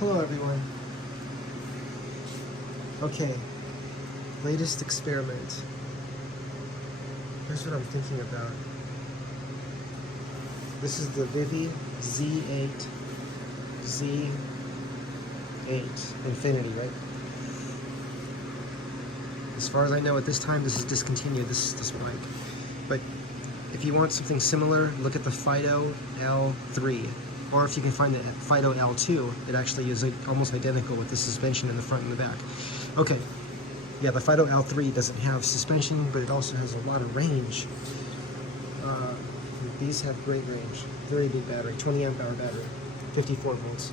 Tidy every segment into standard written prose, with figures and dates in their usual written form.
Hello everyone. Okay, latest experiment. Here's what I'm thinking about. This is the Vivi Z8 Infinity, right? As far as I know, at this time, this is discontinued, this bike. But if you want something similar, look at the Fido L3. Or if you can find the Fido L2, it actually is almost identical with the suspension in the front and the back. Okay, yeah, the Fido L3 doesn't have suspension, but it also has a lot of range. These have great range, very big battery, 20 amp hour battery, 54 volts.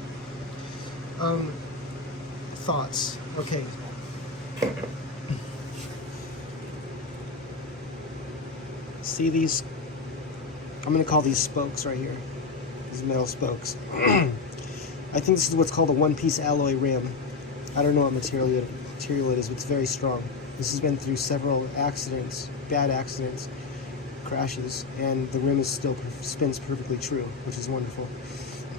Thoughts, okay. See these, I'm gonna call these spokes right here. These metal spokes. I think this is what's called a one-piece alloy rim. I don't know what material it is, but it's very strong. This has been through several accidents, bad accidents, crashes, and the rim still spins perfectly true, which is wonderful.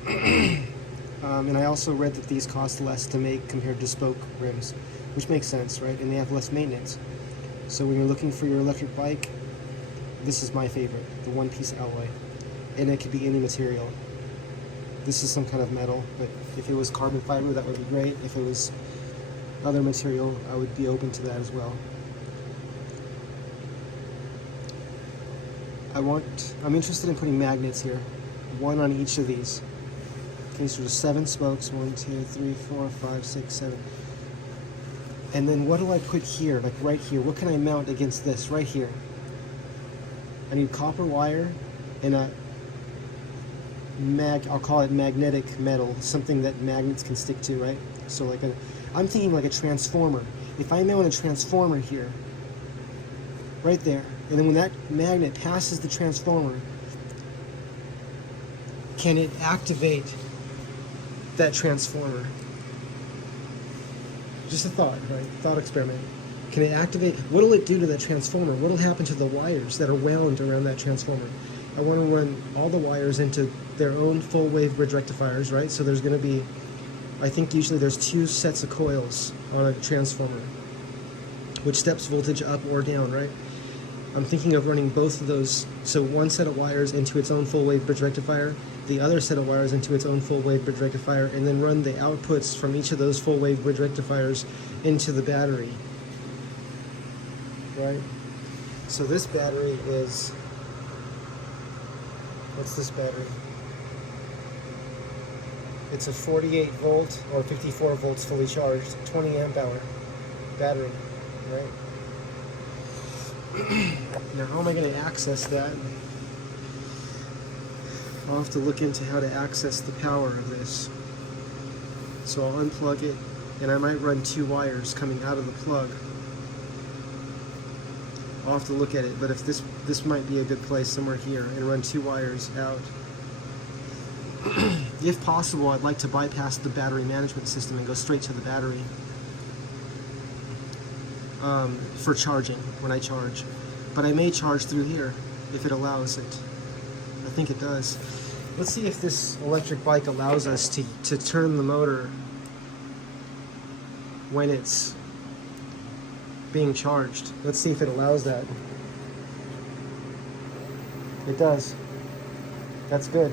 And I also read that these cost less to make compared to spoke rims, which makes sense, right? And they have less maintenance. So when you're looking for your electric bike, this is my favorite, the one-piece alloy. And it could be any material. This is some kind of metal, but if it was carbon fiber, that would be great. If it was other material, I would be open to that as well. I'm interested in putting magnets here, one on each of these. Okay, so there's 7 spokes, 1, 2, 3, 4, 5, 6, 7. And then what do I put here, like right here? What can I mount against this, right here? I need copper wire and I'll call it magnetic metal, something that magnets can stick to, right? So like I'm thinking like a transformer. If I mount a transformer here, right there, and then when that magnet passes the transformer, can it activate that transformer? Just a thought, right? Thought experiment. Can it activate? What will it do to that transformer? What will happen to the wires that are wound around that transformer? I want to run all the wires into their own full wave bridge rectifiers, right? So there's going to be, I think usually there's 2 sets of coils on a transformer, which steps voltage up or down, right? I'm thinking of running both of those, so one set of wires into its own full wave bridge rectifier, the other set of wires into its own full wave bridge rectifier, and then run the outputs from each of those full wave bridge rectifiers into the battery, right? So this battery is, what's this battery? It's a 48 volt or 54 volts fully charged, 20 amp hour battery, right? Now how am I going to access that? I'll have to look into how to access the power of this. So I'll unplug it, and I might run 2 wires coming out of the plug. I'll have to look at it, but if this might be a good place somewhere here, and run 2 wires out. If possible, I'd like to bypass the battery management system and go straight to the battery for charging, when I charge. But I may charge through here, if it allows it. I think it does. Let's see if this electric bike allows us to turn the motor when it's being charged. Let's see if it allows that. It does. That's good.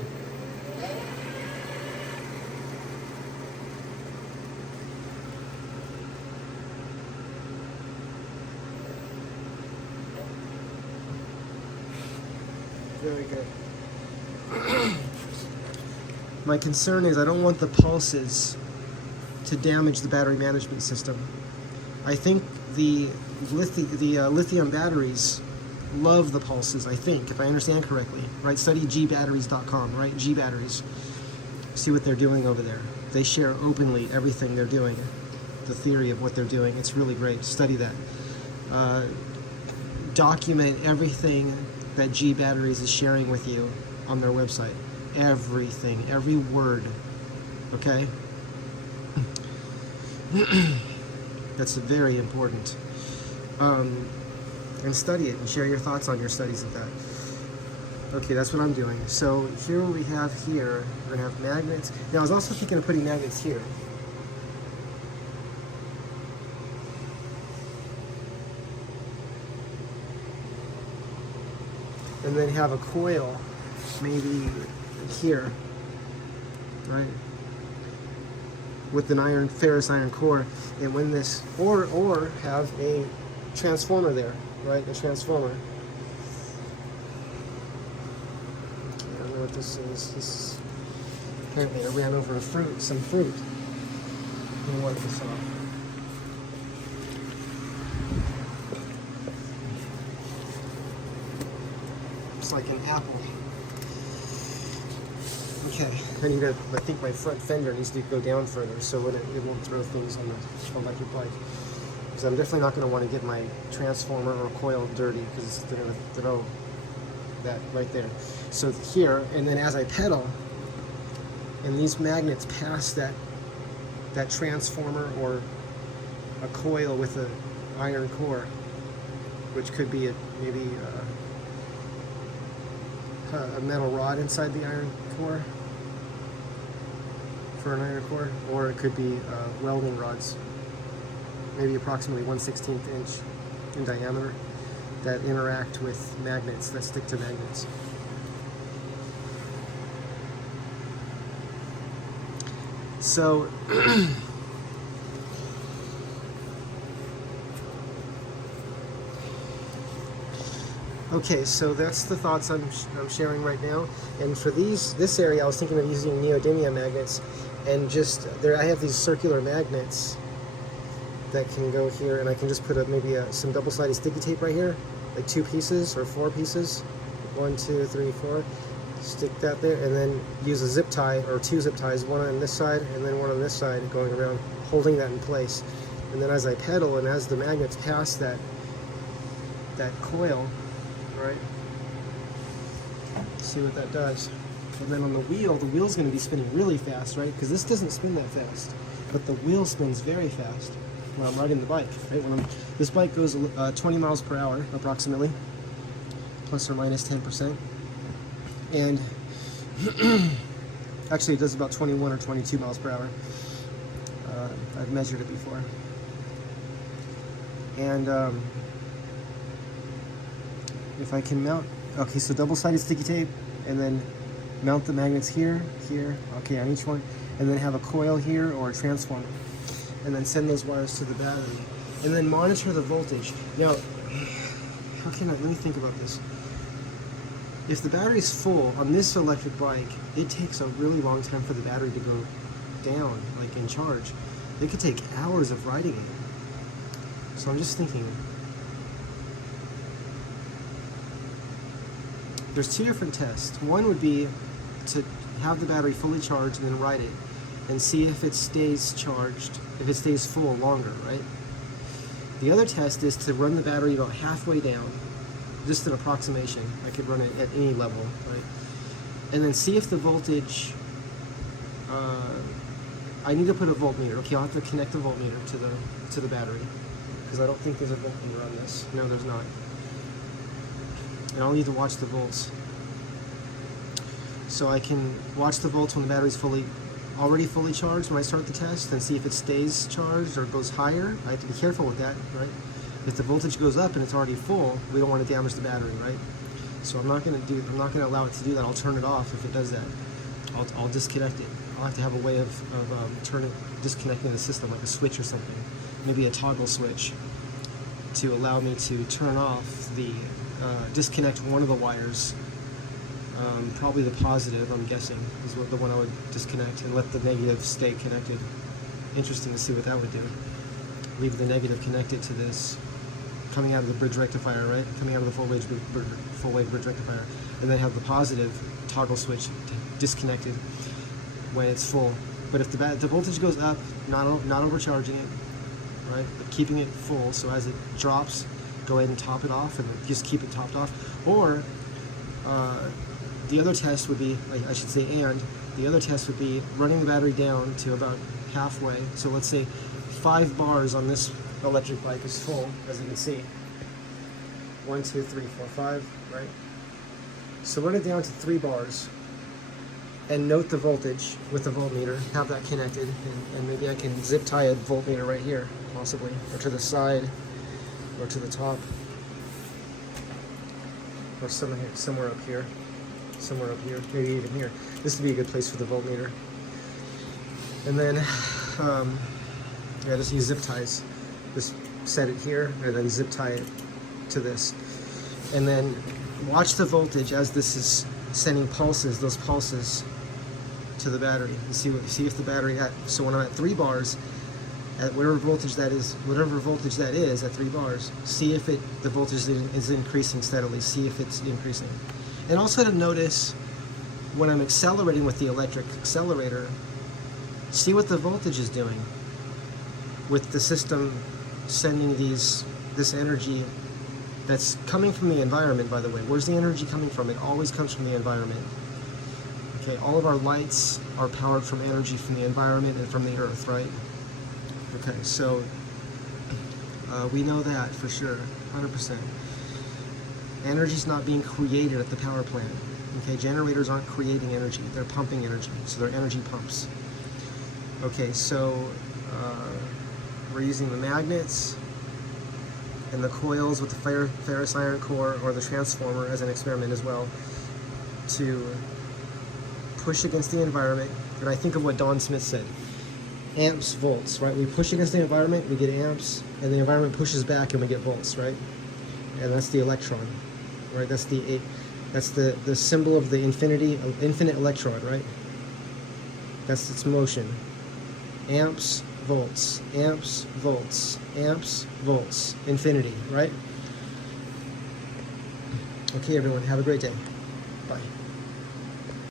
Very good. My concern is I don't want the pulses to damage the battery management system. I think the lithium batteries love the pulses, I think, if I understand correctly. Right? Study gbatteries.com, right? G batteries. See what they're doing over there. They share openly everything they're doing, the theory of what they're doing. It's really great. Study that. Document everything that G Batteries is sharing with you on their website. Everything, every word, okay? That's very important. And study it and share your thoughts on your studies of that. Okay, that's what I'm doing. So here we have here, we're gonna have magnets. Now I was also thinking of putting magnets here. And then have a coil maybe here, right? With an ferrous iron core. And when this, or have a transformer there, right? A transformer. I don't know what this is. This apparently I ran over some fruit. Let me wipe this off. It's like an apple. Okay, I think my front fender needs to go down further so it won't throw things on the electric bike. Because I'm definitely not going to want to get my transformer or coil dirty because they're going to throw that right there. So here, and then as I pedal, and these magnets pass that transformer or a coil with an iron core, which could be maybe a metal rod inside the iron core for an iron core, or it could be welding rods, maybe approximately 1/16 inch in diameter, that interact with magnets, that stick to magnets. So okay, so that's the thoughts I'm sharing right now. And for this area, I was thinking of using neodymium magnets, and just there I have these circular magnets that can go here, and I can just put maybe some double-sided sticky tape right here, like 2 pieces or 4 pieces, 1, 2, 3, 4. Stick that there, and then use a zip tie or 2 zip ties, one on this side and then one on this side, going around, holding that in place. And then as I pedal and as the magnets pass that coil, right? See what that does. And then on the wheel's going to be spinning really fast, right? Because this doesn't spin that fast, but the wheel spins very fast when I'm riding the bike, right? This bike goes 20 miles per hour approximately, plus or minus 10%. And actually it does about 21 or 22 miles per hour. I've measured it before. And if I can mount, okay, so double-sided sticky tape, and then mount the magnets here, okay, on each one, and then have a coil here or a transformer, and then send those wires to the battery, and then monitor the voltage. Now, let me think about this. If the battery's full on this electric bike, it takes a really long time for the battery to go down, like in charge. It could take hours of riding it. So I'm just thinking, there's 2 different tests. One would be to have the battery fully charged and then ride it and see if it stays charged, if it stays full longer, right? The other test is to run the battery about halfway down, just an approximation. I could run it at any level, right? And then see if the voltage, I need to put a voltmeter. Okay, I'll have to connect the voltmeter to the battery, because I don't think there's a voltmeter on this. No, there's not. And I'll need to watch the volts. So I can watch the volts when the battery's already fully charged when I start the test, and see if it stays charged or goes higher. I have to be careful with that, right? If the voltage goes up and it's already full, we don't want to damage the battery, right? So I'm not going to allow it to do that. I'll turn it off if it does that. I'll disconnect it. I'll have to have a way of disconnecting the system, like a switch or something, maybe a toggle switch, to allow me to turn off disconnect one of the wires. Probably the positive, I'm guessing, is the one I would disconnect, and let the negative stay connected. Interesting to see what that would do. Leave the negative connected to this, coming out of the bridge rectifier, right? Coming out of the full wave bridge rectifier, and then have the positive toggle switch disconnected when it's full. But if the voltage goes up, not overcharging it, right? But keeping it full, so as it drops, go ahead and top it off, and just keep it topped off. Or the other test would be, the other test would be running the battery down to about halfway. So let's say 5 bars on this electric bike is full, as you can see. 1, 2, 3, 4, 5, right? So run it down to 3 bars and note the voltage with the voltmeter, have that connected, and maybe I can zip tie a voltmeter right here, possibly, or to the side, or to the top, or somewhere up here, maybe even here. This would be a good place for the voltmeter. And then, yeah, just use zip ties. Just set it here, and then zip tie it to this. And then watch the voltage as this is sending pulses, those pulses to the battery. And see if the battery so when I'm at 3 bars, at whatever voltage that is at 3 bars, see if the voltage is increasing steadily. See if it's increasing. And also to notice when I'm accelerating with the electric accelerator, see what the voltage is doing with the system sending this energy that's coming from the environment, by the way. Where's the energy coming from? It always comes from the environment. Okay, all of our lights are powered from energy from the environment and from the earth, right? Okay, so we know that for sure, 100%. Energy's not being created at the power plant. Okay, generators aren't creating energy, they're pumping energy, so they're energy pumps. Okay, so we're using the magnets and the coils with the ferrous iron core or the transformer as an experiment as well to push against the environment. And I think of what Don Smith said, amps, volts, right? We push against the environment, we get amps, and the environment pushes back and we get volts, right? And that's the electron, right? That's the symbol of the infinite electron, right? That's its motion. Amps, volts, amps, volts, amps, volts, infinity, right? Okay, everyone, have a great day. Bye.